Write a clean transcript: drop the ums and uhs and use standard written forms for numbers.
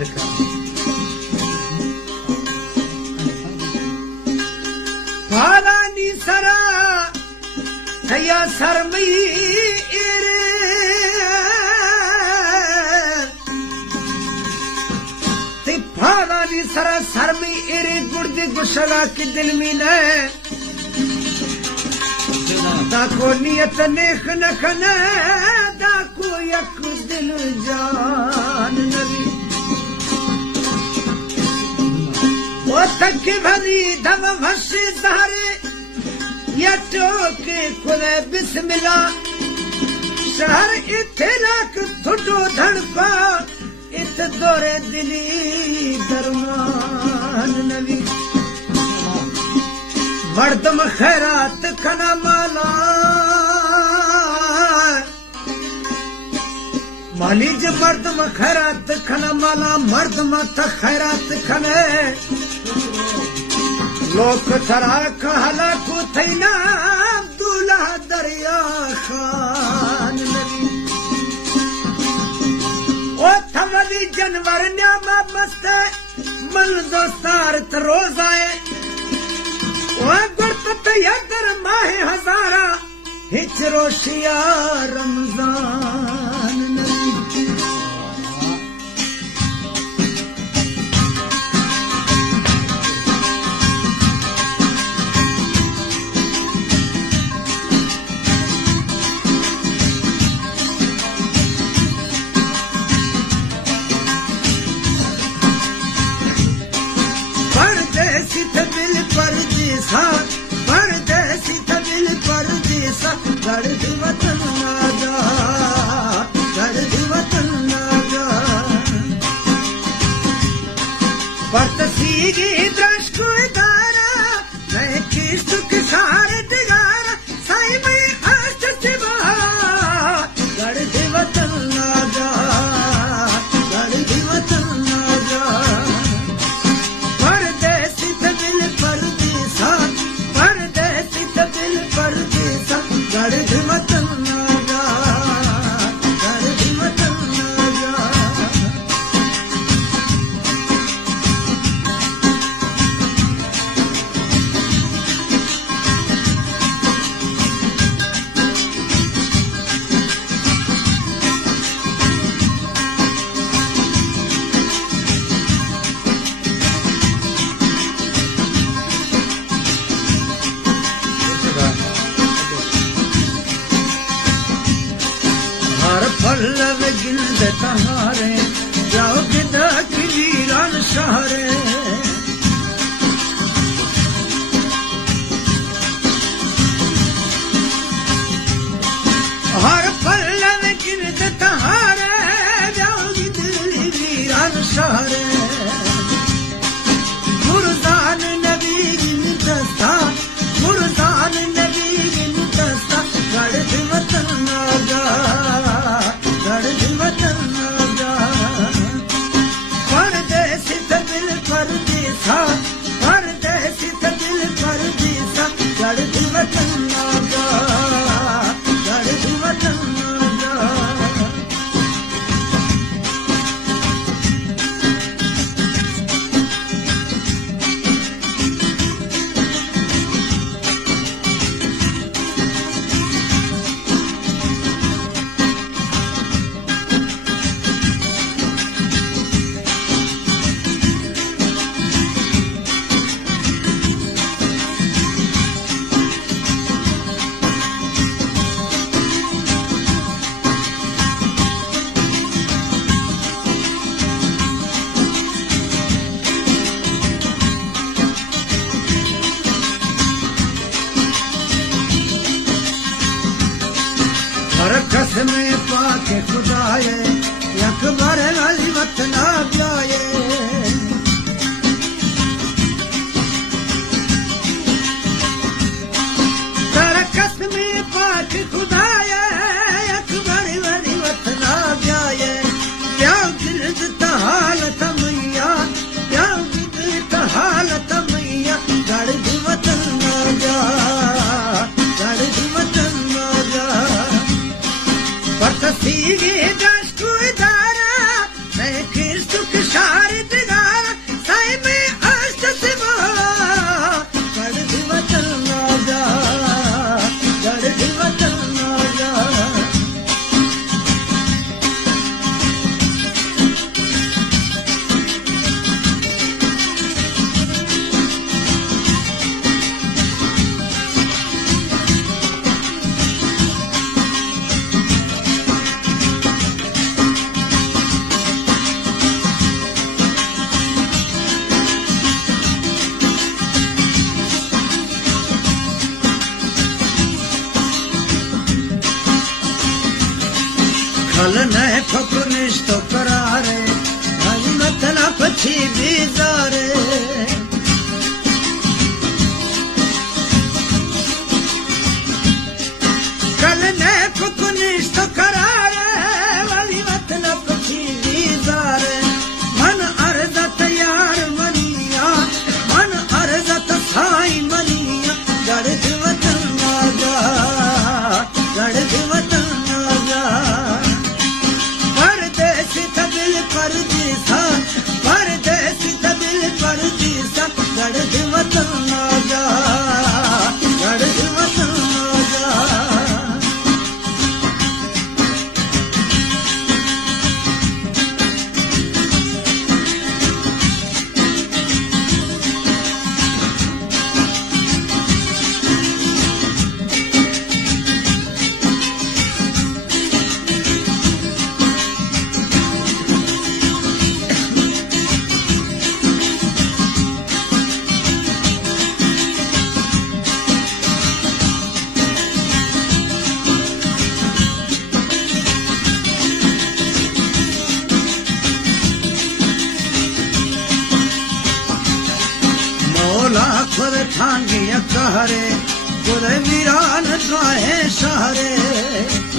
खैर कर भालानी सरा थया सरमी ते भालानी सरा सरमी एरे गुर्दे गुशला के दिल में न दाको नियत नेख न खने दाको यक दिल जान नबी वो तक भरी धम भसी सहारे या टोके खुले बिस्मिल्लाह शहर इथे लाख थुटो धड़का इत दोरे दिली दरमान नबी मर्दम खैरात खना माला मालिज मर्दम खैरात खना माला मर्दम तक खैरात खने लोक थरा कहला को थैना दूल्हा दरिया खान नबी ओ थमली जनवर न्यामा मस्ते मन दोस्तार रोज आए गुरत यदर माहे हजारा हिच रोशिया रमजान परदेसी दिल परदेसा परदेसी दिल परदेसा गर्द वतन ना जा गर्द वतन ना जा परतसीगी द्रश को दारा मैं किस्त के सारे दिगारा साई में हस्त सिवा गर्द वतन ना जा गर्द वतन ना जा गर्द वतन ना जा गर्द वतन ना जा पल्लव गिल्द तहारे जाओ गिदा की वीरान शहरे हर पल्लव गिल्द तहारे जाओ गिदा वीरान शहरे मुर्दान नबी गिनदस्ता मुर्दान नबी गिनदस्ता गर्द वतन ना जा गर्द वतन ना जा परदेसी दिल परदेसा परदेसी दिल परदेसा गर्द वतन ना जा गर्द वतन ना जा कसमें पाके खुदाए अकबर वाली वतना प्याए तेरा कसमें पाके खुदाए अकबर वाली वतना प्याए क्या गिरद हालत मैया क्या गिरद हालत मैया गर्द वतन ना जा गर्द वतन ना जा परतसीगी दश को कल नए फकुनिश तो करारे भाई मतलब पछी बीजारे कल नए फकुनिश तो करारे वाली मतलब पछी बीजारे मन अर्ज तैयार मनिया मन अर्ज साई मनिया गढ़ वतन आजा गढ़ वतन आजा परदेसी तबिल परदेसा परदेसी तबिल परदेसा गढ़ वतन आजा गढ़ वतन आजा खुद ठांगिया कहरे खुद वीरान गाहे शहरे